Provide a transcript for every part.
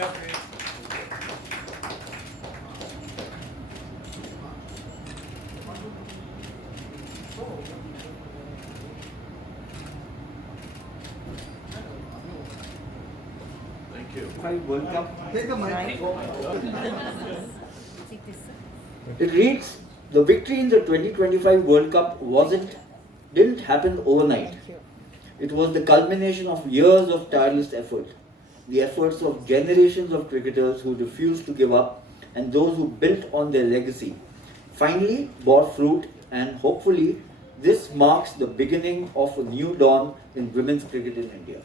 Thank you. World Cup. Take the mic. It reads, the victory in the 2025 World Cup didn't happen overnight. It was the culmination of years of tireless effort. The efforts of generations of cricketers who refused to give up and those who built on their legacy finally bore fruit, and hopefully this marks the beginning of a new dawn in women's cricket in India.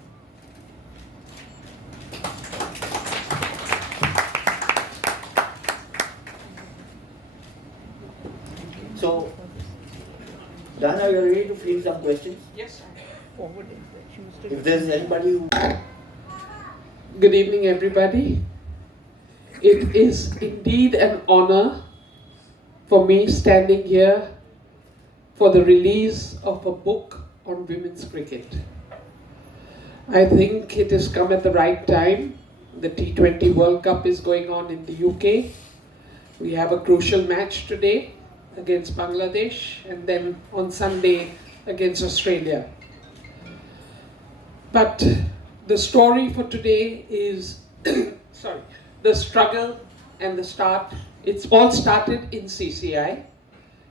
So, Dan, are you ready to field some questions? Yes. If there is anybody who... Good evening, everybody. It is indeed an honor for me standing here for the release of a book on women's cricket. I think it has come at the right time. The T20 World Cup is going on in the UK. We have a crucial match today against Bangladesh, and then on Sunday against Australia. But the story for today is, the struggle and the start. It's all started in CCI,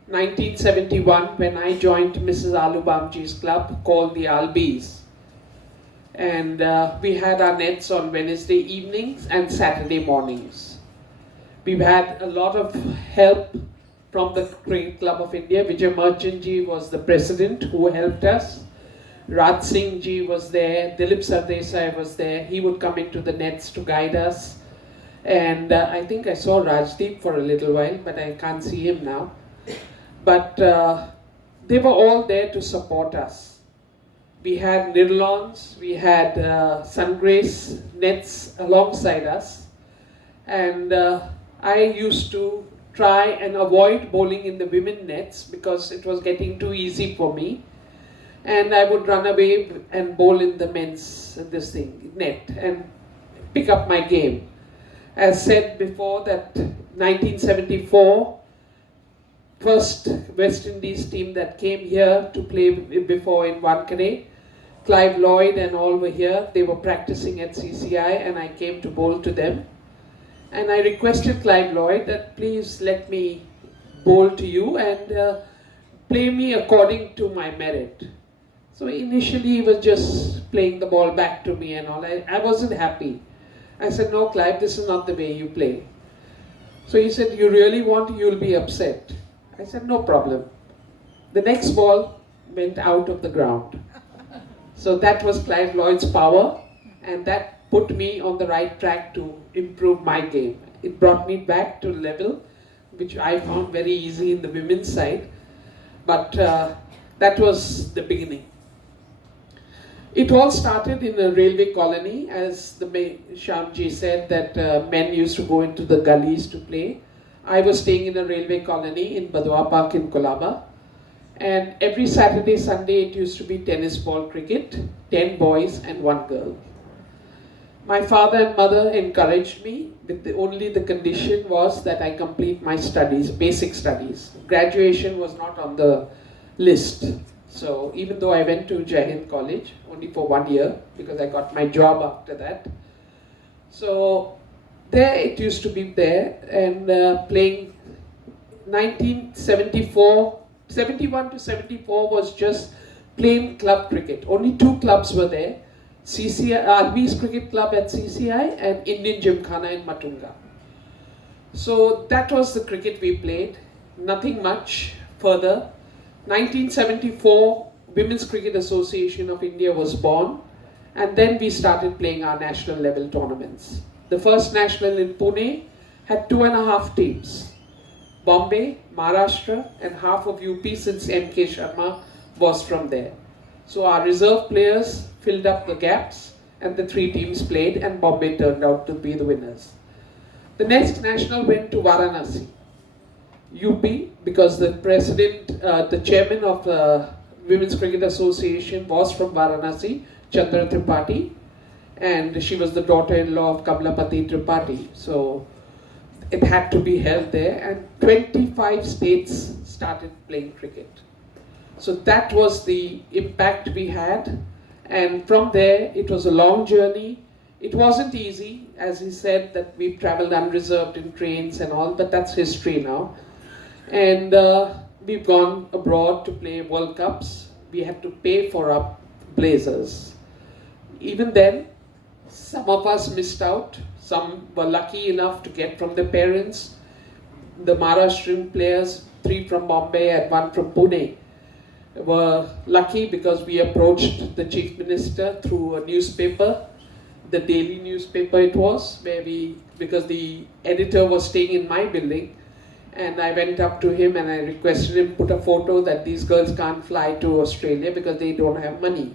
1971, when I joined Mrs. Alubamji's club called the Albies. And we had our nets on Wednesday evenings and Saturday mornings. We've had a lot of help from the Cricket Club of India. Vijay Merchant ji was the president who helped us. Raj Singh ji was there, Dilip Sardesai was there. He would come into the nets to guide us. And I think I saw Rajdeep for a little while, but I can't see him now. But they were all there to support us. We had Nirlons, we had Sungrace nets alongside us. And I used to try and avoid bowling in the women nets because it was getting too easy for me. And I would run away and bowl in the men's net and pick up my game. As said before, that 1974, first West Indies team that came here to play before in Wankhede, Clive Lloyd and all were here. They were practicing at CCI and I came to bowl to them. And I requested Clive Lloyd that please let me bowl to you and play me according to my merit. So initially he was just playing the ball back to me and all. I wasn't happy. I said, no, Clive, this is not the way you play. So he said, you really want, you'll be upset. I said, no problem. The next ball went out of the ground. So that was Clive Lloyd's power, and that put me on the right track to improve my game. It brought me back to level, which I found very easy in the women's side. But that was the beginning. It all started in a railway colony, as the Shyamji said, that men used to go into the gullies to play. I was staying in a railway colony in Badwa Park in Colaba. And every Saturday, Sunday, it used to be tennis ball cricket, 10 boys and 1 girl. My father and mother encouraged me, but only the condition was that I complete my studies, basic studies. Graduation was not on the list. So even though I went to Jai Hind College, only for 1 year, because I got my job after that. So there it used to be there, and playing 1974, 71 to 74 was just plain club cricket. Only 2 clubs were there. CCI, Arby's Cricket Club at CCI and Indian Gymkhana in Matunga. So that was the cricket we played, nothing much further. 1974, Women's Cricket Association of India was born, and then we started playing our national level tournaments. The first national in Pune had 2.5 teams. Bombay, Maharashtra and half of UP, since M.K. Sharma was from there. So our reserve players filled up the gaps and the 3 teams played, and Bombay turned out to be the winners. The next national went to Varanasi, UP, because the president, the chairman of the Women's Cricket Association was from Varanasi, Chandra Tripathi, and she was the daughter-in-law of Kamalapati Tripathi. So it had to be held there, and 25 states started playing cricket. So that was the impact we had, and from there it was a long journey. It wasn't easy, as he said, that we traveled unreserved in trains and all, but that's history now. And we've gone abroad to play World Cups. We had to pay for our blazers. Even then, some of us missed out. Some were lucky enough to get from their parents. The Maharashtrian players, 3 from Bombay and 1 from Pune, were lucky because we approached the Chief Minister through a newspaper, the daily newspaper it was, because the editor was staying in my building, and I went up to him and I requested him put a photo that these girls can't fly to Australia because they don't have money.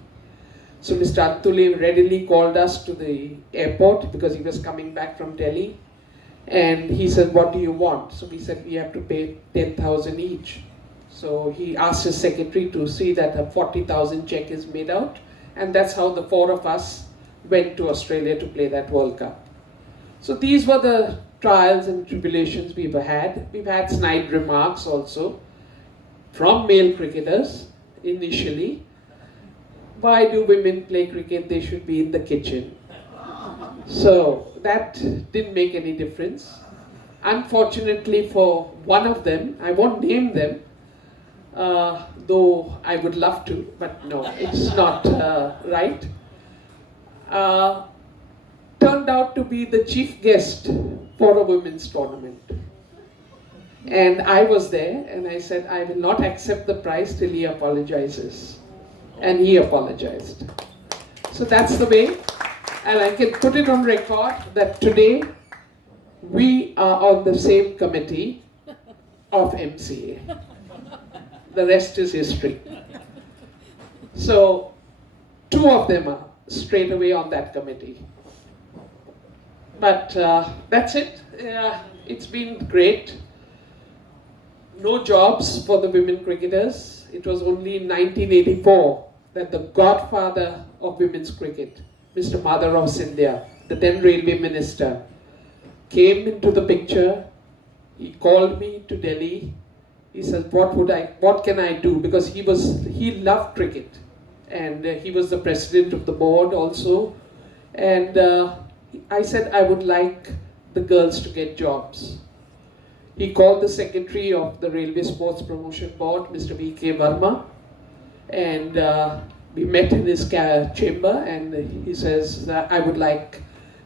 So Mr. Attuli readily called us to the airport because he was coming back from Delhi, and he said, "What do you want?" So we said, "We have to pay 10,000 each." So he asked his secretary to see that a 40,000 check is made out, and that's how the 4 of us went to Australia to play that World Cup. So these were the trials and tribulations we've had. We've had snide remarks also from male cricketers initially. Why do women play cricket? They should be in the kitchen. So that didn't make any difference. Unfortunately for one of them, I won't name them, though I would love to, but no, it's not right. Turned out to be the chief guest for a women's tournament. And I was there, and I said, "I will not accept the prize till he apologizes." And he apologized. So that's the way, and I can put it on record that today we are on the same committee of MCA. The rest is history. So 2 of them are straight away on that committee. But that's it. It's been great. No jobs for the women cricketers. It was only in 1984 that the godfather of women's cricket, Mr. Madhavrao Scindia, the then railway minister, came into the picture. He called me to Delhi. He said, what can I do? Because he loved cricket, and he was the president of the board also. And I said I would like the girls to get jobs. He called the secretary of the Railway Sports Promotion Board, Mr. V.K. Verma, and we met in his chamber, and he says that I would like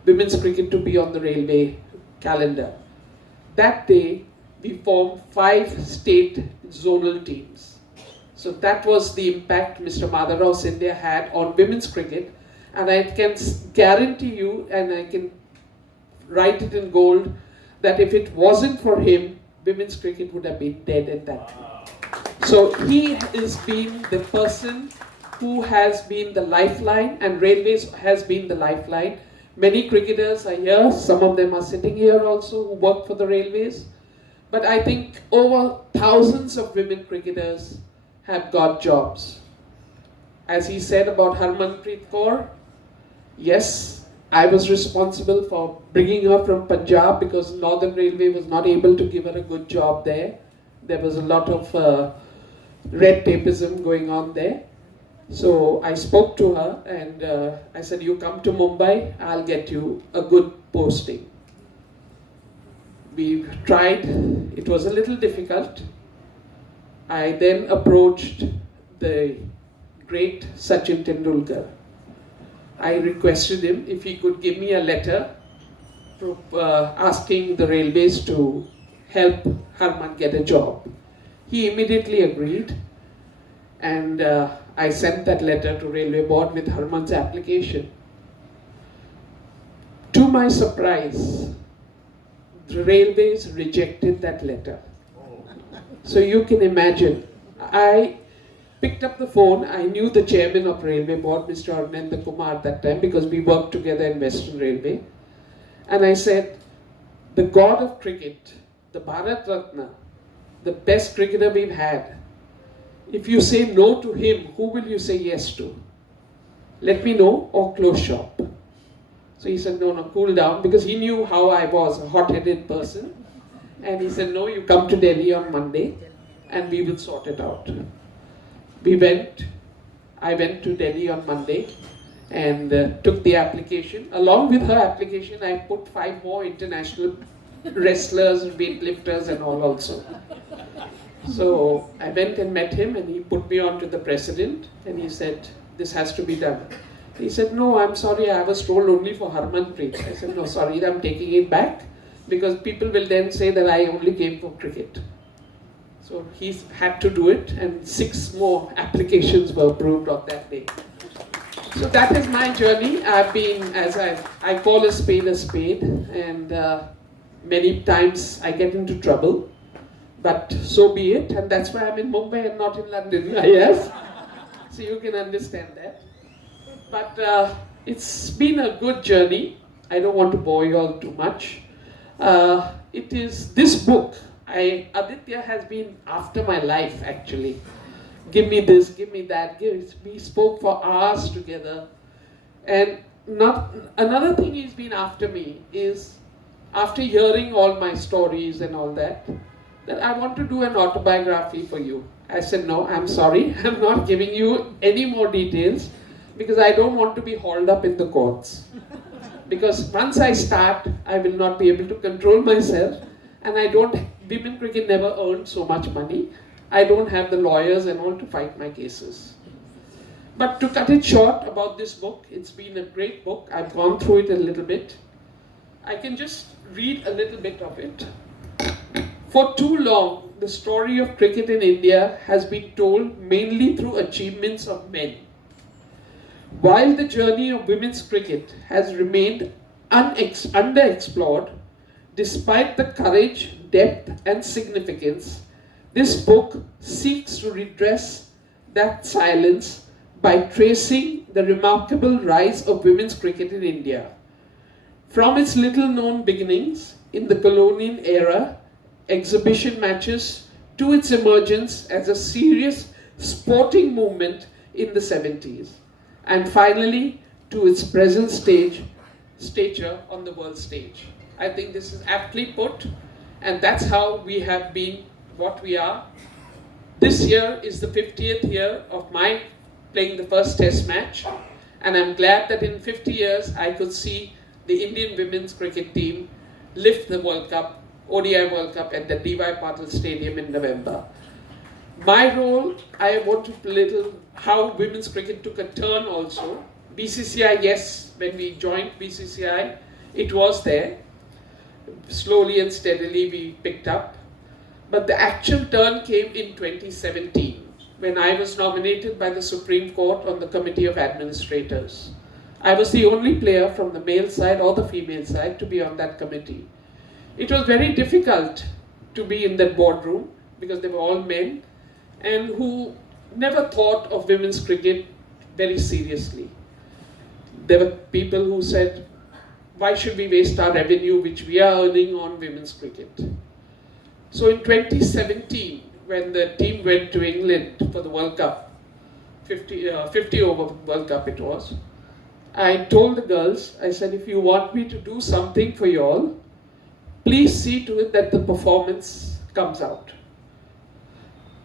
women's cricket to be on the railway calendar. That day, we formed 5 state zonal teams. So that was the impact Mr. Madhavrao Scindia had on women's cricket, and I can guarantee you, and I can write it in gold, that if it wasn't for him, women's cricket would have been dead at that time. So he has been the person who has been the lifeline, and Railways has been the lifeline. Many cricketers are here, some of them are sitting here also who work for the Railways. But I think over thousands of women cricketers have got jobs. As he said about Harmanpreet Kaur, yes, I was responsible for bringing her from Punjab because Northern Railway was not able to give her a good job there. There was a lot of red tapeism going on there. So I spoke to her, and I said, "You come to Mumbai, I'll get you a good posting." We tried. It was a little difficult. I then approached the great Sachin Tendulkar. I requested him if he could give me a letter asking the Railways to help Harman get a job. He immediately agreed, and I sent that letter to Railway Board with Harman's application. To my surprise, the Railways rejected that letter. So you can imagine, I picked up the phone. I knew the chairman of Railway Board, Mr. Arvind Kumar, at that time, because we worked together in Western Railway. And I said, the god of cricket, the Bharat Ratna, the best cricketer we've had, if you say no to him, who will you say yes to? Let me know or close shop. So he said, no, cool down, because he knew how I was, a hot-headed person. And he said, no, you come to Delhi on Monday and we will sort it out. I went to Delhi on Monday and took the application. Along with her application, I put 5 more international wrestlers, weightlifters and all also. So I went and met him and he put me on to the president and he said, this has to be done. He said, no, I'm sorry, I was told only for Harmanpreet. I said, no, sorry, I'm taking it back because people will then say that I only came for cricket. So he's had to do it and 6 more applications were approved on that day. So that is my journey. I've been, as I call a spade, and many times I get into trouble, but so be it, and that's why I'm in Mumbai and not in London, yes? So you can understand that. But it's been a good journey. I don't want to bore you all too much. It is this book. Aditya has been after my life actually. Give me this, give me that. We spoke for hours together. And another thing he's been after me is, after hearing all my stories and all that I want to do an autobiography for you. I said, no, I'm sorry, I'm not giving you any more details because I don't want to be hauled up in the courts. Because once I start, I will not be able to control myself, and women cricket never earned so much money. I don't have the lawyers and all to fight my cases. But to cut it short about this book, it's been a great book. I've gone through it a little bit. I can just read a little bit of it. For too long, the story of cricket in India has been told mainly through achievements of men. While the journey of women's cricket has remained underexplored, despite the courage, depth and significance, this book seeks to redress that silence by tracing the remarkable rise of women's cricket in India. From its little-known beginnings in the colonial era, exhibition matches, to its emergence as a serious sporting movement in the 70s, and finally to its present stature on the world stage. I think this is aptly put, and that's how we have been what we are. This year is the 50th year of my playing the first test match, and I'm glad that in 50 years I could see the Indian women's cricket team lift the World Cup, ODI World Cup at the D.Y. Patil Stadium in November. My role, I want to little how women's cricket took a turn also. BCCI, yes, when we joined BCCI, it was there. Slowly and steadily we picked up. But the actual turn came in 2017, when I was nominated by the Supreme Court on the Committee of Administrators. I was the only player from the male side or the female side to be on that committee. It was very difficult to be in that boardroom because they were all men and who never thought of women's cricket very seriously. There were people who said, why should we waste our revenue which we are earning on women's cricket? So in 2017, when the team went to England for the World Cup, 50 over World Cup it was, I told the girls, I said, if you want me to do something for you all, please see to it that the performance comes out.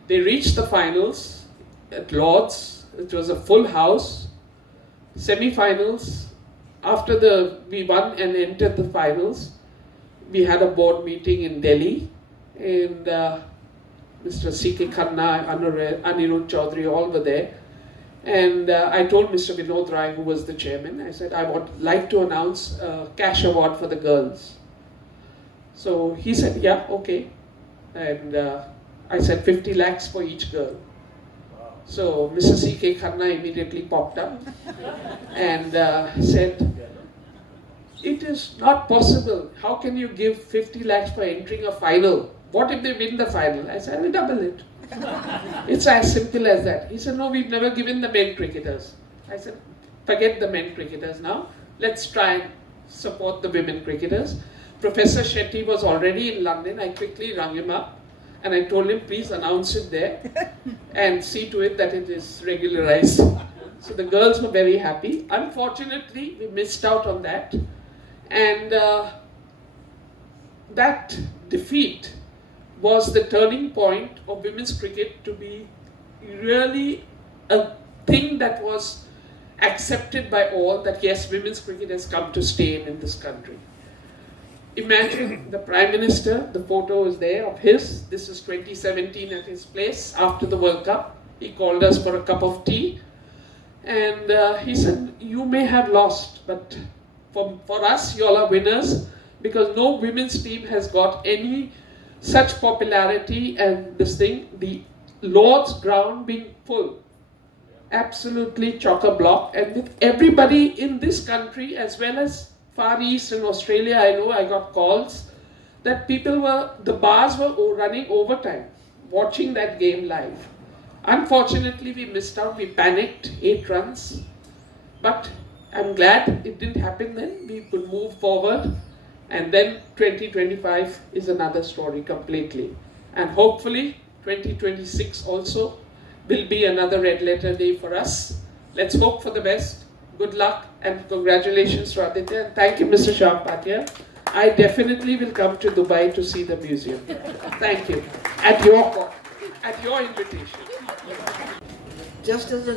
They reached the finals at Lord's. It was a full house. Semi-finals. After we won and entered the finals, we had a board meeting in Delhi, and Mr. C.K. Khanna, Anirudh Chaudhary, all were there. And I told Mr. Vinod Rai, who was the chairman, I said, I would like to announce a cash award for the girls. So he said, yeah, okay. And I said 50 lakhs for each girl. So Mr. C.K. Khanna immediately popped up and said, it is not possible. How can you give 50 lakhs for entering a final? What if they win the final? I said, I will double it. It's as simple as that. He said, no, we've never given the men cricketers. I said, forget the men cricketers now. Let's try and support the women cricketers. Professor Shetty was already in London. I quickly rang him up and I told him, please announce it there and see to it that it is regularized. So the girls were very happy. Unfortunately, we missed out on that. And that defeat was the turning point of women's cricket to be really a thing that was accepted by all, that yes, women's cricket has come to stay in this country. Imagine the Prime Minister, the photo is there of his. This is 2017 at his place after the World Cup. He called us for a cup of tea. And he said, you may have lost, but for us, you all are winners, because no women's team has got any such popularity and this thing. The Lord's ground being full, absolutely chock-a-block, and with everybody in this country as well as Far East and Australia, I know I got calls that the bars were running overtime, watching that game live. Unfortunately, we missed out, we panicked, 8 runs, but I'm glad it didn't happen then. We could move forward, and then 2025 is another story completely. And hopefully 2026 also will be another red letter day for us. Let's hope for the best. Good luck and congratulations to Aditya. And thank you, Mr. Shampatia. I definitely will come to Dubai to see the museum. Thank you. At your invitation. Just as a,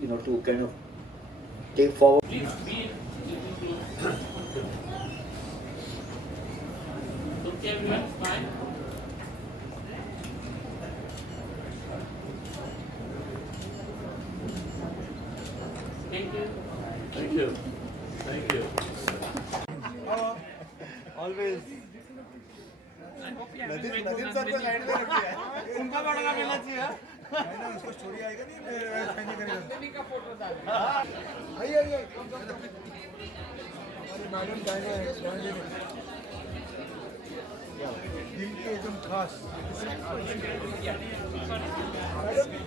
to kind of take forward. Please be okay, everyone, fine. Thank you. Thank you. Thank you. Always. I hope you haven't met Nadeem one sir को many- side में रखिए उनका बड़ा मिलना चाहिए ना उसको story आएगा नहीं फाइनल करेगा मनी का फोटो डाल आइए आइए हमारी मैडम जाएंगे दिल के एकदम खास मैडम